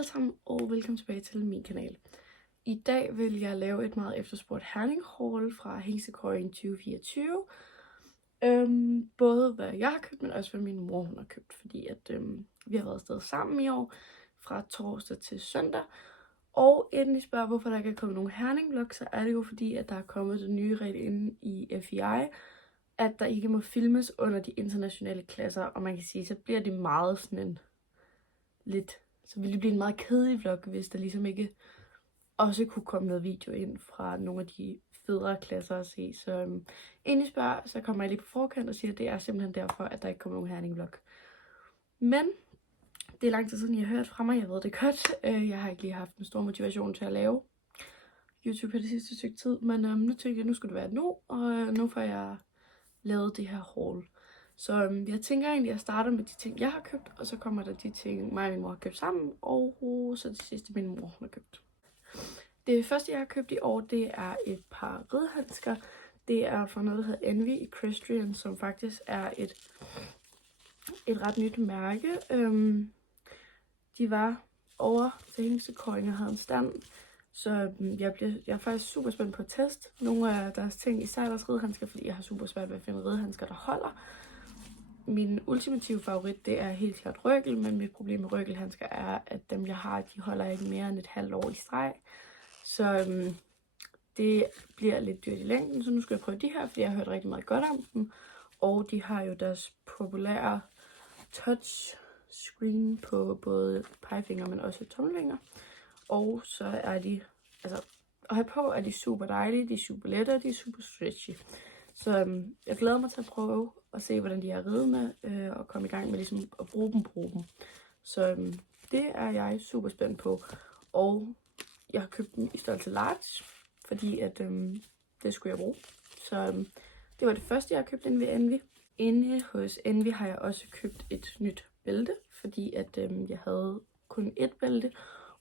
alle sammen, og velkommen tilbage til min kanal. I dag vil jeg lave et meget efterspurgt Herning haul fra Hingsekøjen 2024. Både hvad jeg har købt, men også hvad min mor hun har købt, fordi at vi har været afsted sammen i år fra torsdag til søndag. Og inden I spørger, hvorfor der ikke er kommet nogen Herning-vlog, så er det jo fordi, at der er kommet den nye regel inde i FEI, at der ikke må filmes under de internationale klasser, og man kan sige, så bliver det meget sådan en så ville det blive en meget kedelig vlog, hvis der ligesom ikke også kunne komme noget video ind fra nogle af de federe klasser at se. Så inden I spørger, så kommer jeg lige på forkant og siger, at det er simpelthen derfor, at der ikke kommer nogen Herning-vlog. Men det er lang tid siden, jeg har hørt fra mig. Jeg ved det godt. Jeg har ikke lige haft en stor motivation til at lave YouTube på det sidste stykke tid. Men nu tænkte jeg, at nu skulle det være nu. Og nu får jeg lavet det her haul. Så jeg tænker egentlig, at jeg starter med de ting, jeg har købt. Og så kommer der de ting, mig og min mor har købt sammen. Og så det sidste, min mor har købt. Det første, jeg har købt i år, det er et par ridhandsker. Det er fra noget, der hedder Envy Equestrian, som faktisk er et ret nyt mærke. De var over til Hingsekøjen og havde en stand. Så jeg er faktisk super spændt på at teste nogle af deres ting, især deres ridhandsker, fordi jeg har super svært ved at finde ridhandsker, der holder. Min ultimative favorit, det er helt klart røgel, men mit problem med røgelhandsker er, at dem jeg har, de holder ikke mere end et halvt år i streg. Så det bliver lidt dyrt i længden, så nu skal jeg prøve de her, fordi jeg har hørt rigtig meget godt om dem. Og de har jo deres populære touch screen på både pegefinger, men også tommelfinger. Og så er de, at have på er de super dejlige, de er super lette, og de er super stretchy. Så jeg glæder mig til at prøve at se, hvordan de er at ride med, og komme i gang med ligesom at bruge dem. Så det er jeg super spændt på. Og jeg har købt dem i størrelse large, fordi at det skulle jeg bruge. Så det var det første, jeg har købt inde ved Envy. Inde hos Envy har jeg også købt et nyt bælte, fordi at jeg havde kun et bælte,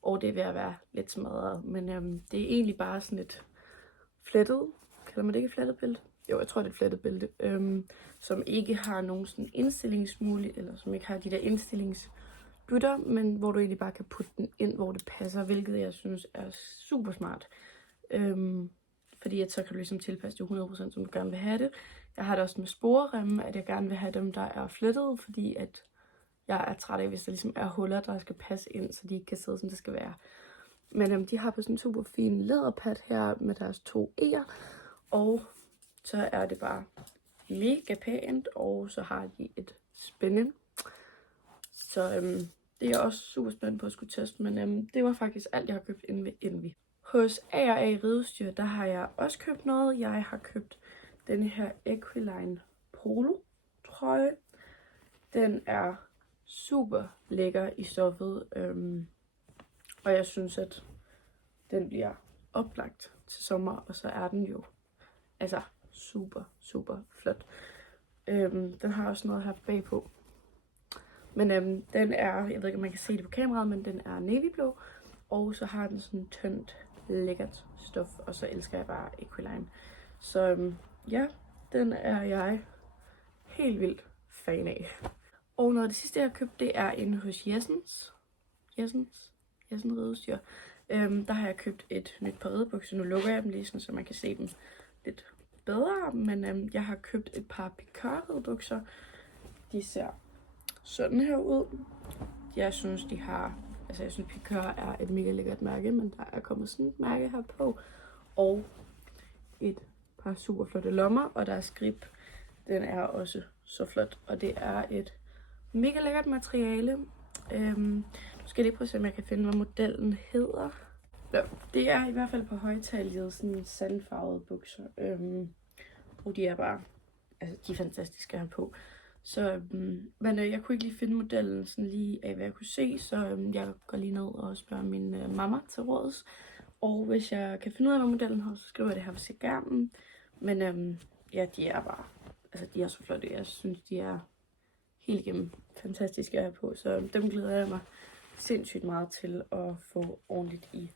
og det er ved at være lidt smadret. Men det er egentlig bare sådan et flettet, kalder man det ikke et flettet bælte? Jo, jeg tror, det er et flettet bælte, som ikke har nogen sådan indstillingsmulighed, eller som ikke har de der indstillingsbytter, men hvor du egentlig bare kan putte den ind, hvor det passer, hvilket jeg synes er super smart. Fordi at så kan du ligesom tilpasse det 100%, som du gerne vil have det. Jeg har det også med sporeremme, at jeg gerne vil have dem, der er flettet, fordi at jeg er træt af, hvis der ligesom er huller, der skal passe ind, så de ikke kan sidde, som det skal være. Men de har på sådan en super fin læderpad her med deres 2 E'er, og så er det bare mega pænt, og så har de et spænde. Så det er jeg også super spændt på at skulle teste, men det var faktisk alt, jeg har købt inde ved Envy. Hos A&A Rideudstyr, der har jeg også købt noget. Jeg har købt denne her Equiline Polo trøje. Den er super lækker i stoffet, og jeg synes, at den bliver oplagt til sommer, og så er den jo super flot. Den har også noget her bagpå. Men den er, jeg ved ikke om man kan se det på kameraet, men den er navyblå, og så har den sådan tyndt, lækkert stof, og så elsker jeg bare Equiline. Så ja, den er jeg helt vildt fan af. Og noget af det sidste, jeg har købt, det er inde hos Jessens Rideudstyr. Der har jeg købt et nyt par ridebukser. Nu lukker jeg dem lige, så man kan se dem lidt bedre. Men jeg har købt et par Picard-ridebukser. De ser sådan her ud. Jeg synes, Picard er et mega lækkert mærke, men der er kommet sådan et mærke her på. Og et par super flotte lommer, og deres grip, den er også så flot. Og det er et mega lækkert materiale. Nu skal jeg lige prøve at se, om jeg kan finde, hvad modellen hedder. Ja, det er i hvert fald på højtaljet sådan sandfarvede bukser. Og de er bare, de er fantastiske at have på. Så, men jeg kunne ikke lige finde modellen sådan lige af, hvad jeg kunne se, så jeg går lige ned og spørger min mamma til råds. Og hvis jeg kan finde ud af, hvad modellen har, så skriver jeg det her på skærmen. Men ja, de er bare, de er så flotte. Jeg synes, de er helt igennem fantastiske at have på, så dem glæder jeg mig sindssygt meget til at få ordentligt i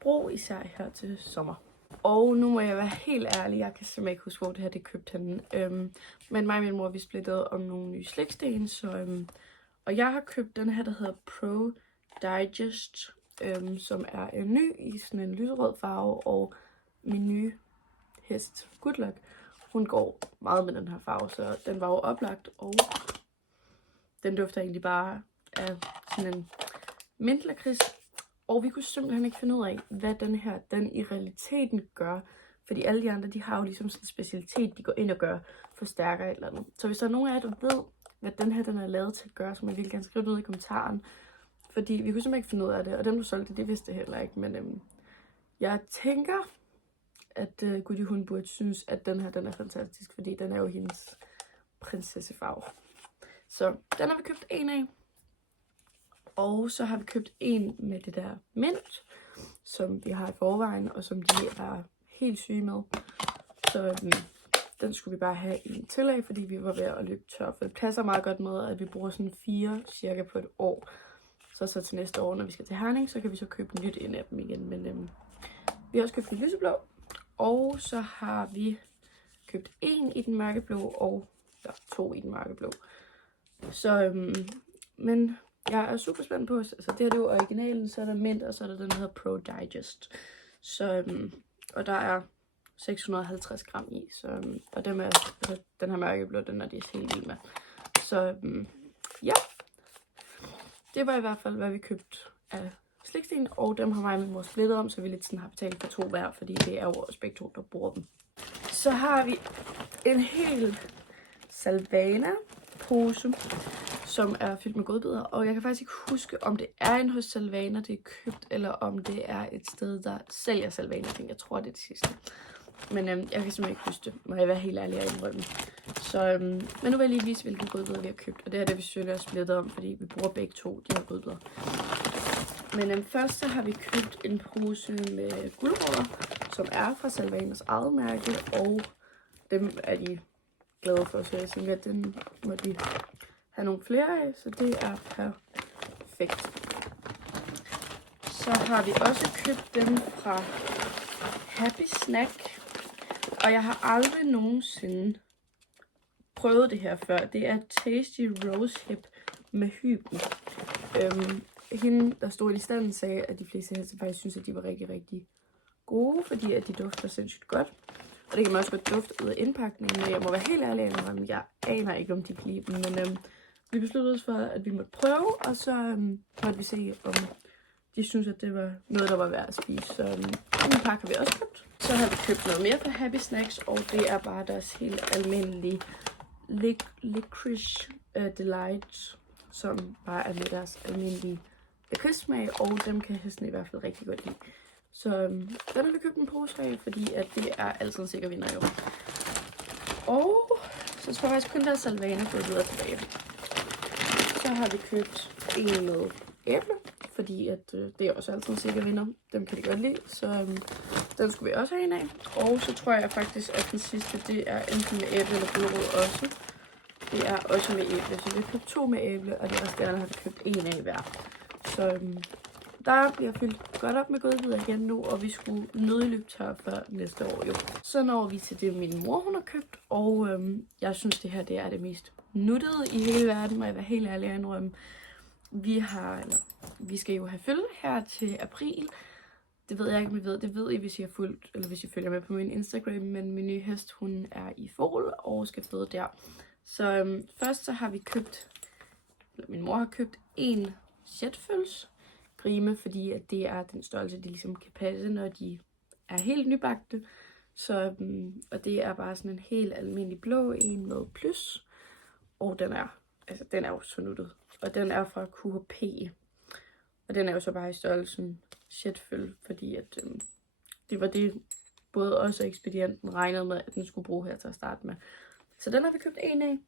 brug, især her til sommer. Og nu må jeg være helt ærlig, jeg kan simpelthen ikke huske, hvor det her det købte henne. Men mig og min mor, vi splittede om nogle nye sliksten, så og jeg har købt den her, der hedder Pro Digest, som er en ny i sådan en lyserød farve, og min nye hest, Good Luck, hun går meget med den her farve, så den var jo oplagt, og den dufter egentlig bare af sådan en mintlakrids. Og vi kunne simpelthen ikke finde ud af, hvad den i realiteten gør. Fordi alle de andre, de har jo ligesom sådan en specialitet, de går ind og gør, forstærker et eller andet. Så hvis der er nogen af jer, der ved, hvad den er lavet til at gøre, så må I virkelig gerne skrive det ud i kommentaren. Fordi vi kunne simpelthen ikke finde ud af det, og dem, du solgte, det vidste jeg heller ikke. Men jeg tænker, at Goodie, hun burde synes, at den er fantastisk, fordi den er jo hendes prinsessefarve. Så den har vi købt en af. Og så har vi købt en med det der mint, som vi har i forvejen, og som de er helt syge med. Så den skulle vi bare have i en tillæg, fordi vi var ved at løbe tør. For det passer meget godt med, at vi bruger sådan 4 cirka på et år. Så til næste år, når vi skal til Herning, så kan vi så købe nyt ind af dem igen. Men vi har også købt en lyseblå. Og så har vi købt en i den mørkeblå, og 2 i den mørkeblå. Så, men jeg er super spændt på, altså det her det er jo originalen, så er der mint, og så er der den, der hedder Pro Digest. Så, og der er 650 gram i, så, og dem er, altså, den her mørkeblå, den er de helt vilde med. Så ja, det var i hvert fald, hvad vi købte af sliksten, og dem har mig og min mor splittet om, så vi lidt sådan har betalt for 2 hver, fordi det er jo også begge to, der bruger dem. Så har vi en hel Salvana-pose, som er fyldt med godbidder, og jeg kan faktisk ikke huske, om det er en hos Salvana, det er købt, eller om det er et sted, der sælger Salvana. Jeg tror, det er det sidste. Men jeg kan simpelthen ikke huske det, må jeg være helt ærlig og indrømme. Så, men nu vil jeg lige vise, hvilke godbidder vi har købt, og det er det, vi selvfølgelig også splittet om, fordi vi bruger begge to de her godbidder. Men først så har vi købt en pose med guldrødder, som er fra Salvanas eget mærke, og dem er de glade for, så jeg tænker, at den må de have nogle flere af, så det er perfekt. Så har vi også købt dem fra Happy Snack, og jeg har aldrig nogensinde prøvet det her før. Det er Tasty Rose Hip med hyben. Hende, der stod i standen, sagde, at de fleste heste faktisk synes, at de var rigtig, rigtig gode, fordi at de dufter sindssygt godt. Og det kan man også godt dufte ud af indpakningen, men jeg må være helt ærlig indrømme, jeg aner ikke, om de kan lide dem. Men vi besluttede os for, at vi måtte prøve, og så måtte vi se, om de synes, at det var noget, der var værd at spise. Så den pakke har vi også købt. Så har vi købt noget mere fra Happy Snacks, og det er bare deres helt almindelige Licorice Delight, som bare er med deres almindelige lakridssmag, og dem kan hesten i hvert fald rigtig godt lide. Så den har vi købt en pose af, fordi at det er altid en sikker vinder jo. Og så tror jeg faktisk kun, der er Salvana gået videre tilbage. Så har vi købt en med æble, fordi at det er også altid en sikker vinder. Dem kan de godt lide, så den skulle vi også have en af. Og så tror jeg faktisk, at den sidste, det er enten med æble eller gulerod også. Det er også med æble, så vi har købt 2 med æble, og de resterende har vi købt en af hver. Så der bliver fyldt godt op med godbidder igen nu, og vi skulle nødig løbe tør for næste år jo. Så når vi til det, min mor hun har købt, og jeg synes det her det er det mest nuttede i hele verden, må jeg være helt ærlig at indrømme. Vi skal jo have fødsel her til april. Det ved jeg ikke, om I ved. Det ved I, hvis I har fulgt, eller hvis I følger med på min Instagram. Men min nye hest, hun er i Fål og skal føde der. Så først så har vi købt, eller min mor har købt en Shetføls grime, fordi at det er den størrelse, de ligesom kan passe, når de er helt nybagte. Så, og det er bare sådan en helt almindelig blå en med plus. Og den er jo så nuttet. Og den er fra QHP. Og den er jo så bare i størrelsen Shetføl, fordi at det var det både os og ekspedienten regnede med, at den skulle bruge her til at starte med. Så den har vi købt en af.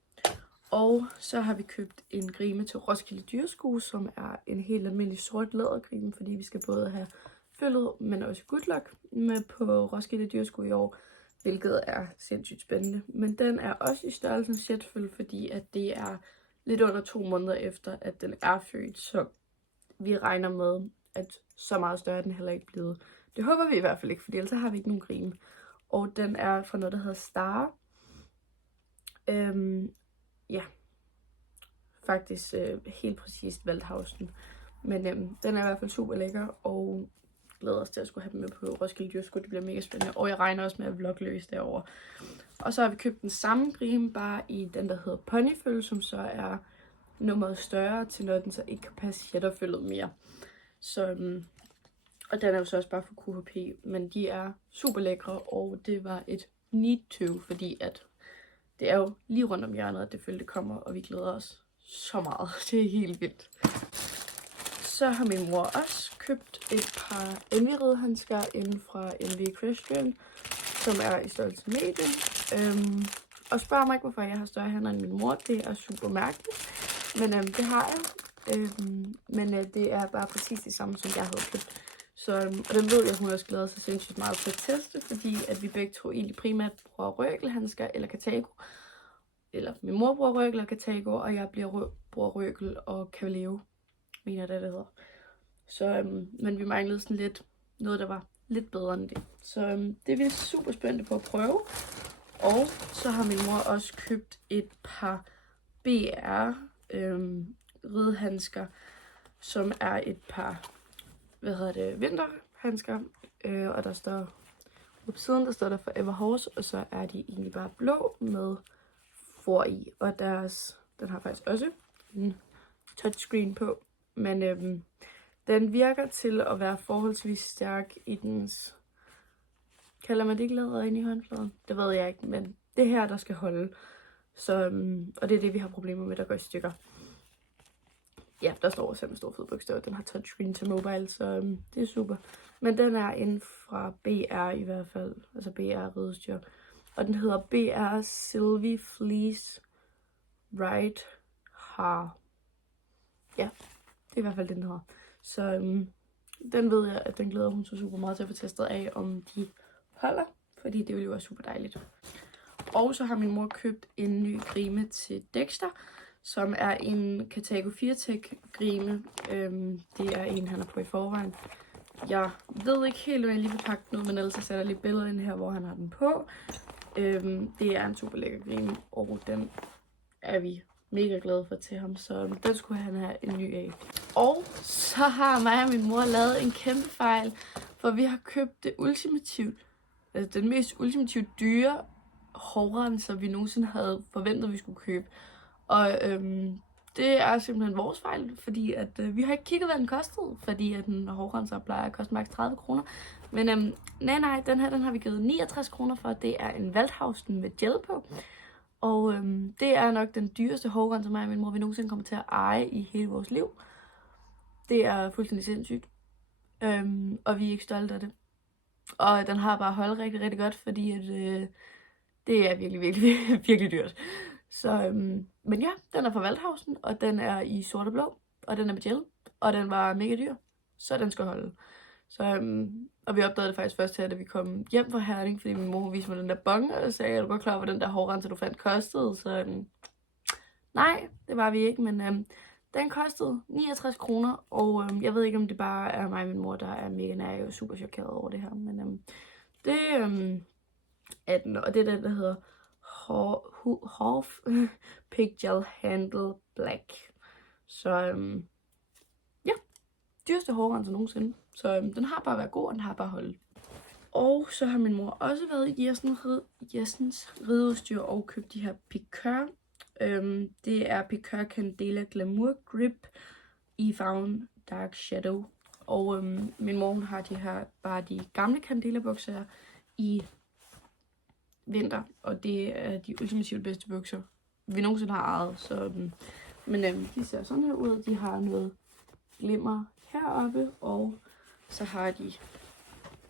Og så har vi købt en grime til Roskilde Dyrskue, som er en helt almindelig sort lædergrime, fordi vi skal både have følget, men også Good Luck med på Roskilde Dyrskue i år, hvilket er sindssygt spændende. Men den er også i størrelsen Shetføl, fordi at det er lidt under 2 måneder efter, at den er født, så vi regner med, at så meget større er den heller ikke blevet. Det håber vi i hvert fald ikke, for ellers har vi ikke nogen grime. Og den er fra noget, der hedder Star. Ja, faktisk helt præcist Waldhausen. Men den er i hvert fald super lækker, og glæder os til at skulle have dem med på Roskilde Dyrskud. Det bliver mega spændende, og jeg regner også med at vlogge løs derovre. Og så har vi købt den samme grime, bare i den, der hedder Ponyføl, som så er nummeret større til, når den så ikke kan passe shedderfølget mere. Så, og den er jo så også bare for QHP, men de er super lækre, og det var et need to, fordi at det er jo lige rundt om hjørnet, at det følge kommer, og vi glæder os så meget. Det er helt vildt. Så har min mor også købt et par Envy-ridehandsker inden fra Envy Equestrian, som er i størrelse medium. Og spørg mig ikke, hvorfor jeg har større hænder end min mor. Det er super mærkeligt, men det har jeg. Men det er bare præcis det samme, som jeg havde købt. Så, og den ved jeg, at hun også glæder sig sindssygt meget til at teste, fordi at vi begge to egentlig primært bruger røkelhandsker eller Katago. Eller min mor bruger røkel og Katago, og jeg bruger røkel og Cavallero, mener det hedder. Så, men vi manglede sådan lidt noget, der var lidt bedre end det. Så det er vi super spændte på at prøve. Og så har min mor også købt et par BR ridehandsker, som er et par, vinterhandsker. Og der står på siden, der står der Forever Horse, og så er de egentlig bare blå med for i. Og den har faktisk også en touchscreen på, men den virker til at være forholdsvis stærk i dens... Kalder man det ikke læder inde i håndfladen? Det ved jeg ikke, men det her, der skal holde. Så, og det er det, vi har problemer med, der går i stykker. Ja, der står også med stor fed bogstav. Den har touchscreen til mobile, så det er super. Men den er inden fra BR i hvert fald, altså BR ridestyr. Og den hedder BR Sylvie Fleece Ride Har. Ja, det er i hvert fald den hedder. Så den ved jeg, at den glæder hun så super meget til at få testet af, om de holder. Fordi det vil jo være super dejligt. Og så har min mor købt en ny grime til Dexter, som er en Katago 4-Tech grime. Det er en, han er på i forvejen. Jeg ved ikke helt, hvad jeg lige vil pakke den ud, men ellers så sætter jeg lige billeder ind her, hvor han har den på. Det er en super lækker grime, og den er vi mega glade for til ham, så den skulle han have en ny af. Og så har mig og min mor lavet en kæmpe fejl, for vi har købt den mest ultimativt dyre hårrenser, vi nogensinde havde forventet, vi skulle købe. Og det er simpelthen vores fejl, fordi at vi har ikke kigget, hvad den kostede, fordi at en hårrenser plejer at koste maks 30 kroner. Men nej, den her har vi givet 69 kroner for. Det er en Waldhausen med gel på. Og det er nok den dyreste hårrenser, mig og min mor vi nogensinde kommer til at eje i hele vores liv. Det er fuldstændig sindssygt. Og vi er ikke stolte af det. Og den har bare holdt rigtig, rigtig godt, fordi at, det er virkelig, virkelig, virkelig dyrt. Så, men ja, den er fra Waldhausen, og den er i sort og blå, og den er med gel, og den var mega dyr, så den skal holde. Så, og vi opdagede det faktisk først her, da vi kom hjem fra Herning, fordi min mor viste mig den der bonge, og sagde, at du godt klar, hvor den der hårrenser, du fandt, kostede. Så nej, det var vi ikke, men den kostede 69 kroner, og jeg ved ikke, om det bare er mig og min mor, der er mega nær. Jeg er jo super chokeret over det her, men det er den, og det er den, der hedder Half Pig Gel Handle Black. Så ja, dyreste hårrenser nogensinde. Så den har bare været god, og den har bare holdt. Og så har min mor også været i Jessens rideudstyr og købt de her Piqueur. Det er Piqueur Candela Glamour Grip i farven Dark Shadow. Og min mor har de her, bare de gamle Candela bukser i vinter, og det er de ultimativt bedste bukser, vi nogensinde har ejet. Så, men de ser sådan her ud. De har noget glimmer heroppe, og så har de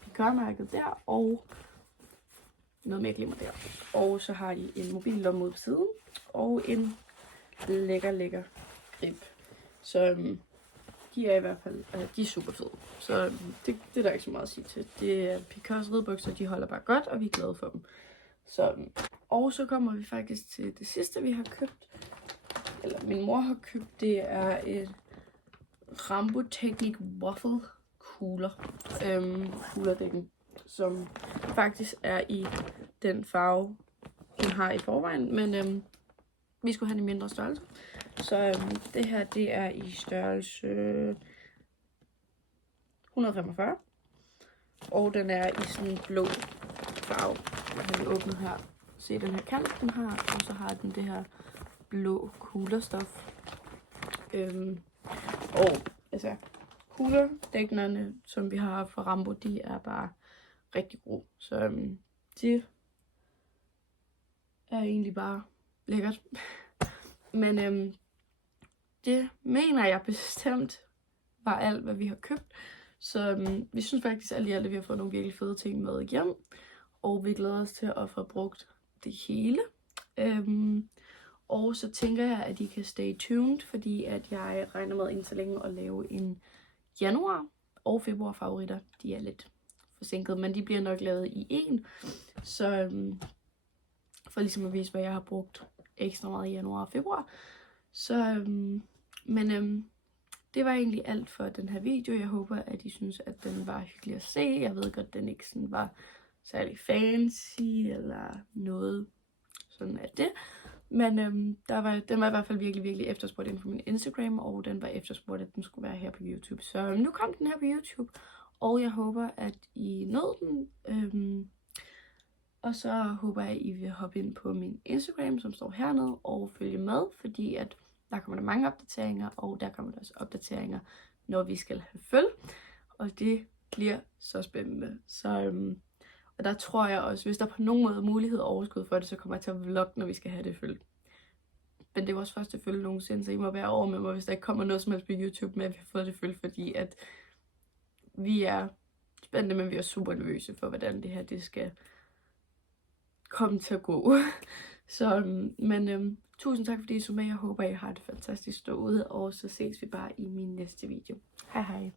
Piqueur-mærket der, og noget mere glimmer der. Og så har de en mobillomme ud på siden, og en lækker grip. Så de er i hvert fald, de er super fede. Så det er der ikke så meget at sige til. Det er Piqueurs ridebukser, de holder bare godt, og vi er glade for dem. Så, og så kommer vi faktisk til det sidste, vi har købt. Eller min mor har købt. Det er et Rambo Technic Waffle kuglerdækken, som faktisk er i den farve, hun har i forvejen. Men vi skulle have en mindre størrelse. Så det her, det er i størrelse 145. Og den er i sådan en blå farve. Jeg har lige åbnet her. Se den her kant, den har. Og så har den det her blå kuglerstof. Og altså, kuglerdæknerne, som vi har fra Rambo, de er bare rigtig gode. Så de er egentlig bare lækkert. Men det mener jeg bestemt var alt, hvad vi har købt. Så vi synes faktisk alt i alt, at vi har fået nogle virkelig fede ting med hjem. Og vi glæder os til at få brugt det hele. Og så tænker jeg, at I kan stay tuned, fordi at jeg regner med inden så længe at lave en januar og februar favoritter. De er lidt forsinket, men de bliver nok lavet i en. Så for ligesom at vise, hvad jeg har brugt ekstra meget i januar og februar. Så, det var egentlig alt for den her video. Jeg håber, at I synes, at den var hyggelig at se. Jeg ved godt, at den ikke sådan var særlig fancy eller noget sådan af det. Men den var i hvert fald virkelig, virkelig efterspurgt inden for min Instagram, og den var efterspurgt, at den skulle være her på YouTube. Så nu kom den her på YouTube, og jeg håber, at I nød den. Og så håber jeg, at I vil hoppe ind på min Instagram, som står hernede, og følge med, fordi at der kommer der mange opdateringer, og der kommer der også opdateringer, når vi skal have følge. Og det bliver så spændende. Så og der tror jeg også, hvis der på nogen måde er mulighed og overskud for det, så kommer jeg til at vlogge, når vi skal have det følge. Men det er vores første følge nogensinde, så I må være over med mig, hvis der ikke kommer noget som helst på YouTube med, at vi har fået det følge, fordi at vi er spændte, men vi er super nervøse for, hvordan det her det skal komme til at gå. Så, tusind tak fordi I så med. Jeg håber, I har det fantastisk derude, og så ses vi bare i min næste video. Hej hej.